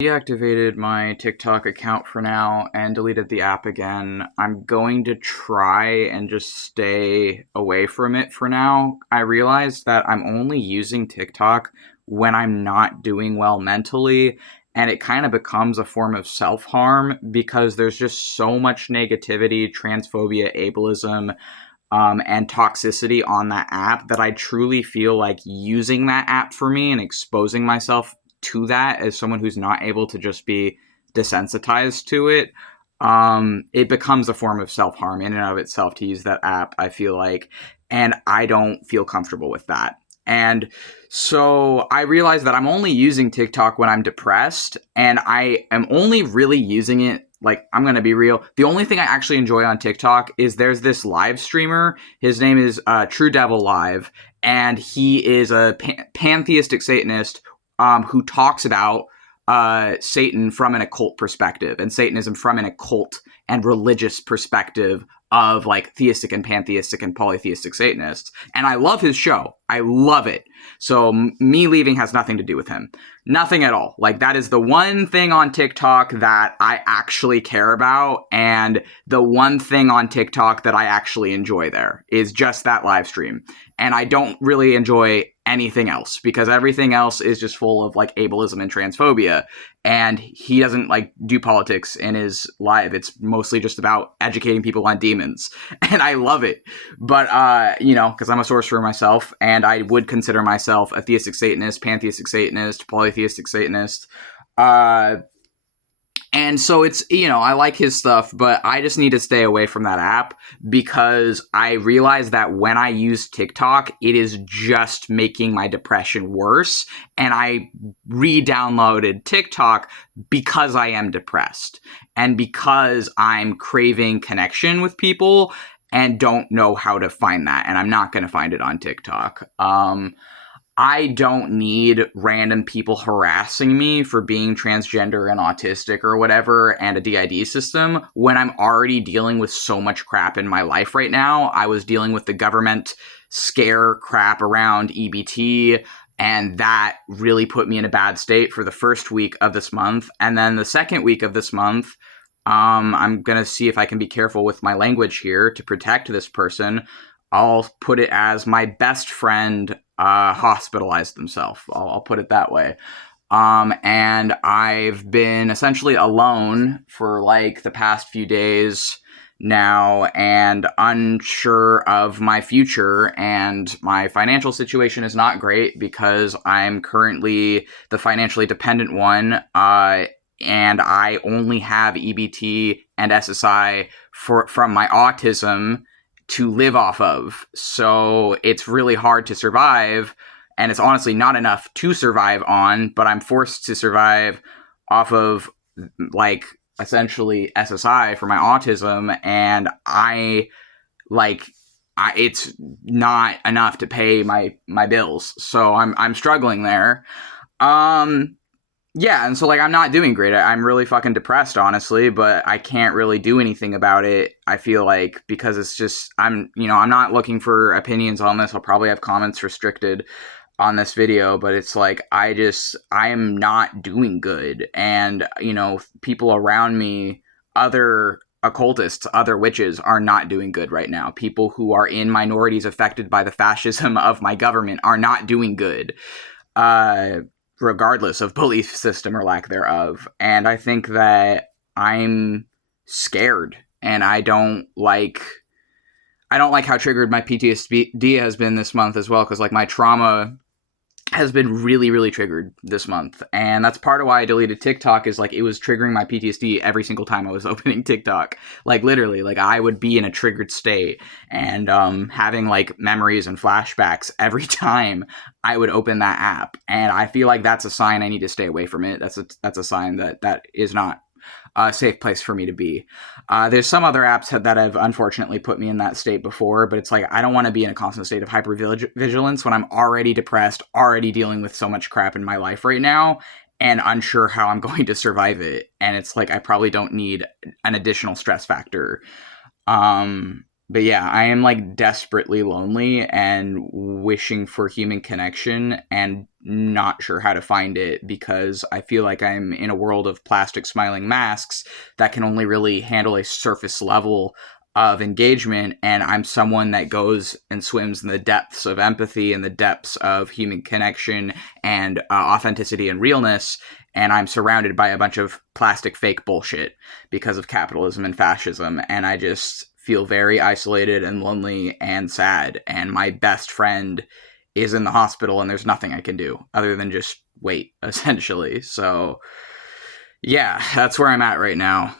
Deactivated my TikTok account for now and deleted the app again. I'm going to try and just stay away from it for now. I realized that I'm only using TikTok when I'm not doing well mentally, and it kind of becomes a form of self harm because there's just so much negativity, transphobia, ableism, and toxicity on that app that I truly feel like using that app for me and exposing myself to that as someone who's not able to just be desensitized to it, it becomes a form of self harm in and of itself to use that app, I feel like. And I don't feel comfortable with that. And so I realized that I'm only using TikTok when I'm depressed, and I am only really using it. Like, I'm going to be real. The only thing I actually enjoy on TikTok is there's this live streamer. His name is True Devil Live, and he is a pantheistic Satanist who talks about Satan from an occult perspective and Satanism from an occult and religious perspective of like theistic and pantheistic and polytheistic Satanists. And I love his show. I love it. So me leaving has nothing to do with him. Nothing at all. Like, that is the one thing on TikTok that I actually care about, and the one thing on TikTok that I actually enjoy there is just that live stream. And I don't really enjoy anything else because everything else is just full of like ableism and transphobia, and he doesn't like do politics in his live. It's mostly just about educating people on demons, and I love it. But because I'm a sorcerer myself, and I would consider myself a theistic Satanist, pantheistic Satanist, polytheistic Satanist. And so it's, I like his stuff, but I just need to stay away from that app because I realize that when I use TikTok, it is just making my depression worse. And I re-downloaded TikTok because I am depressed and because I'm craving connection with people and don't know how to find that. And I'm not going to find it on TikTok. I don't need random people harassing me for being transgender and autistic or whatever and a DID system when I'm already dealing with so much crap in my life right now. I was dealing with the government scare crap around EBT, and that really put me in a bad state for the first week of this month. And then the second week of this month, I'm going to see if I can be careful with my language here to protect this person. I'll put it as my best friend hospitalized himself. I'll put it that way. And I've been essentially alone for like the past few days now and unsure of my future, and my financial situation is not great because I'm currently the financially dependent one, and I only have EBT and SSI from my autism to live off of. So it's really hard to survive, and it's honestly not enough to survive on, but I'm forced to survive off of like essentially SSI for my autism, and it's not enough to pay my bills. So I'm struggling there. Yeah, and so like I'm not doing great. I'm really fucking depressed, honestly, but I can't really do anything about it. I feel like because it's just I'm not looking for opinions on this. I'll probably have comments restricted on this video, but it's like I am not doing good, and people around me, other occultists, other witches are not doing good right now. People who are in minorities affected by the fascism of my government are not doing good. Regardless of belief system or lack thereof. And I think that I'm scared, and I don't like how triggered my PTSD has been this month as well, because like my trauma has been really, really triggered this month. And that's part of why I deleted TikTok, is like it was triggering my PTSD every single time I was opening TikTok. Like literally, like I would be in a triggered state and having like memories and flashbacks every time I would open that app. And I feel like that's a sign I need to stay away from it. That's a sign that is not a safe place for me to be. There's some other apps that have unfortunately put me in that state before, but it's like I don't want to be in a constant state of hypervigilance when I'm already depressed, already dealing with so much crap in my life right now, and unsure how I'm going to survive it. And it's like I probably don't need an additional stress factor. But yeah, I am like desperately lonely and wishing for human connection and not sure how to find it because I feel like I'm in a world of plastic smiling masks that can only really handle a surface level of engagement. And I'm someone that goes and swims in the depths of empathy and the depths of human connection and authenticity and realness. And I'm surrounded by a bunch of plastic fake bullshit because of capitalism and fascism. And I just feel very isolated and lonely and sad. And my best friend is in the hospital and there's nothing I can do other than just wait, essentially. So, yeah, that's where I'm at right now.